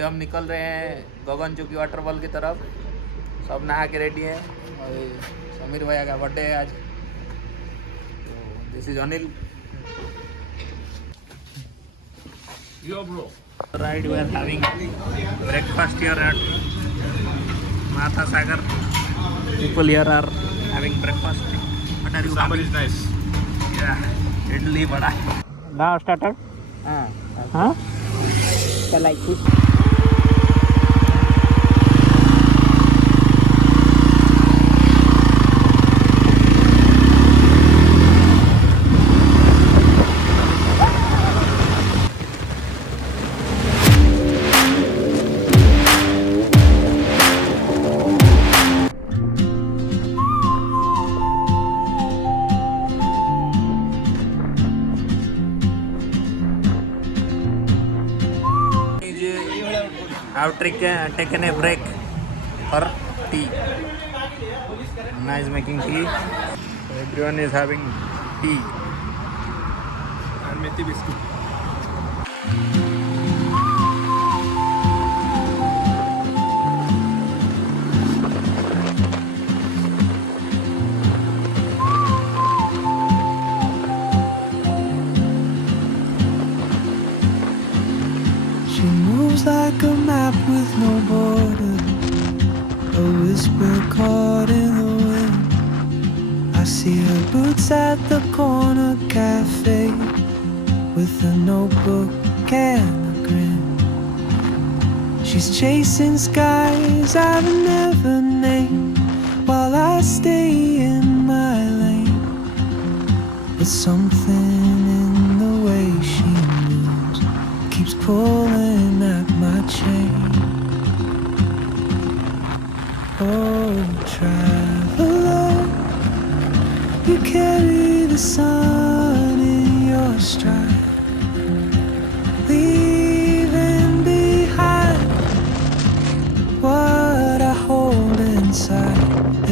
अभी हम निकल रहे हैं गगनचुकी वाटरफॉल की तरफ। सब नहा के रेडी हैं और समीर भैया का बर्थडे है आज। This is Anil. Yo, bro. Right, we are having breakfast here at Matha Sagar. People here are having breakfast. What are you Sambar having? is nice. Yeah, idli vada. Now started? Huh? So like this. I've taken a break for tea. Anna is making tea. Everyone is having tea. And methi biscuit. She moves like a map with no border, a whisper caught in the wind. I see her boots at the corner cafe with a notebook and a grin. She's chasing skies I've never named while I stay in my lane. But something in the way she moves keeps pulling at my chain. Oh, traveler, you carry the sun in your stride, leaving behind what I hold inside.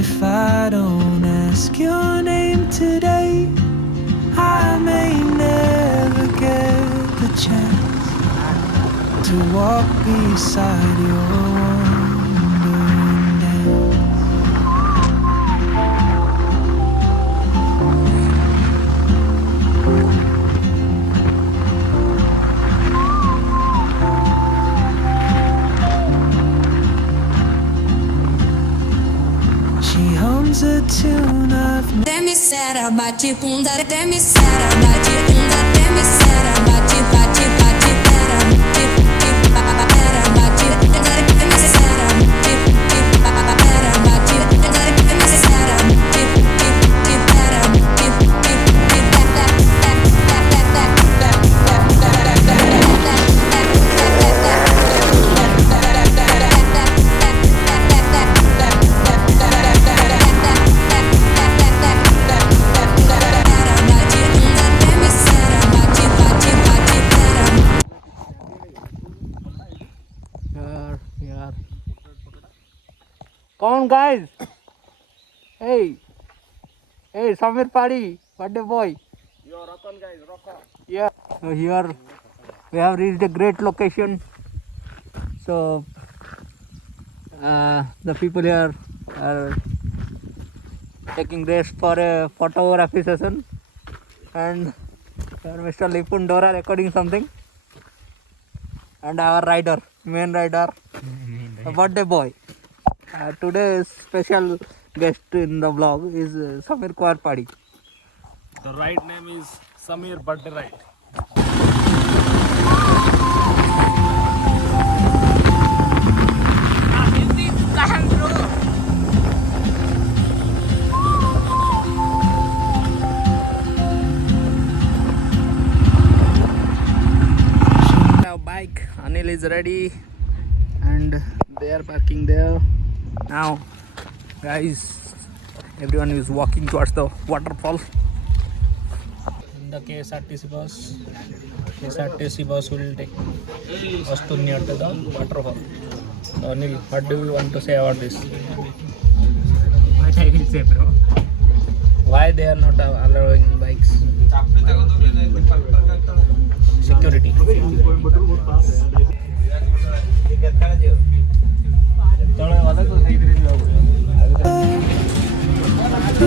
If I don't ask your name today, I may never get the chance to walk beside your wandering dance. She hums a tune I've Demi sera, bate bunda, demi sera, bate bunda, demi sera, bate, bate, bate, pera, pera, bate, demi sera, pera, bate, demi sera, यार कौन guys? Hey Samir Padi, birthday boy. Yo, rock on, guys, rock on. Yeah, so here we have reached a great location. So the people here are taking rest for a photography session, and Mr. Lipun Dora recording something, and our rider, main rider, the birthday boy. Today's special guest in the vlog is Samir Padi. The right name is Samir Birthday Right. Now bike, Anil is ready and they are parking there. Now guys, everyone is walking towards the waterfall. In the KSRTC bus will take us to near to the waterfall. So Anil, what do you want to say about this? What I will say, bro? Why they are not allowing bikes? Security. You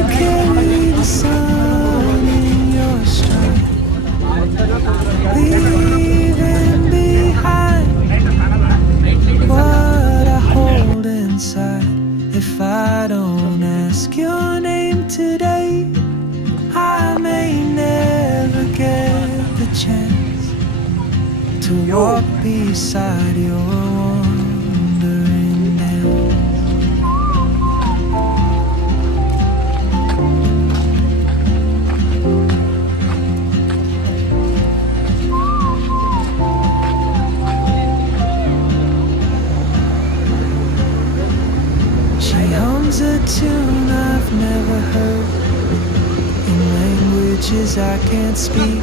carry the sun in your stride, leaving behind what I hold inside. If I don't ask your name today, I may never get the chance to walk beside your wandering dance. She hums a tune I've never heard in languages I can't speak.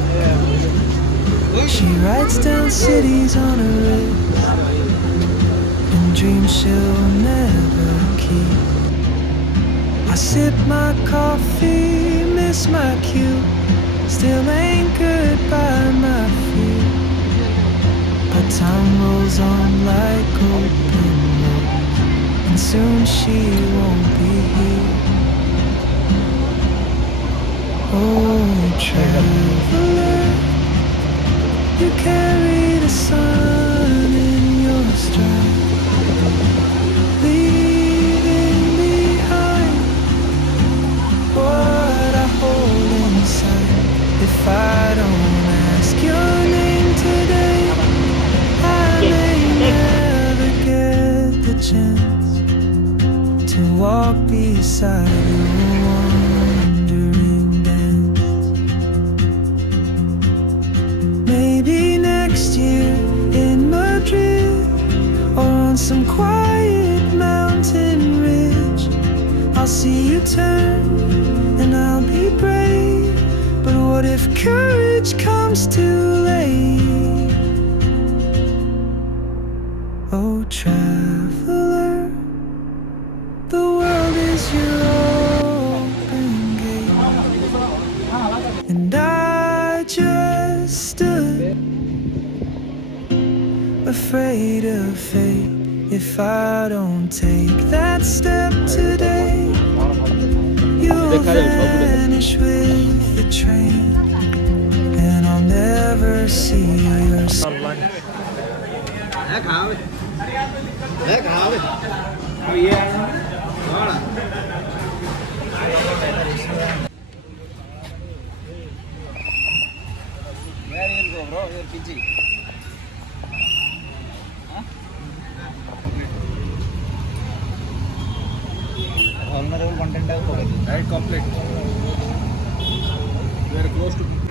She writes down cities on her wrist and dreams she'll never keep. I sip my coffee, miss my cue, still anchored by my feet. But time rolls on like open roads, and soon she won't be here. Oh, traveler, you carry the sun in your stride, leaving behind what I hold inside. If I don't ask your name today, I may never get the chance to walk beside your wandering dance. Maybe next year in Madrid, or on some quiet mountain ridge, I'll see you turn and I'll be brave. But what if courage comes too late? Oh, traveler, the world is your open gate, and I just stood afraid of fate. If I don't take that step today, you'll vanish with the train, and I'll never see your Where you will go, bro? Your PG. Honorable content. Right, complete. We are close to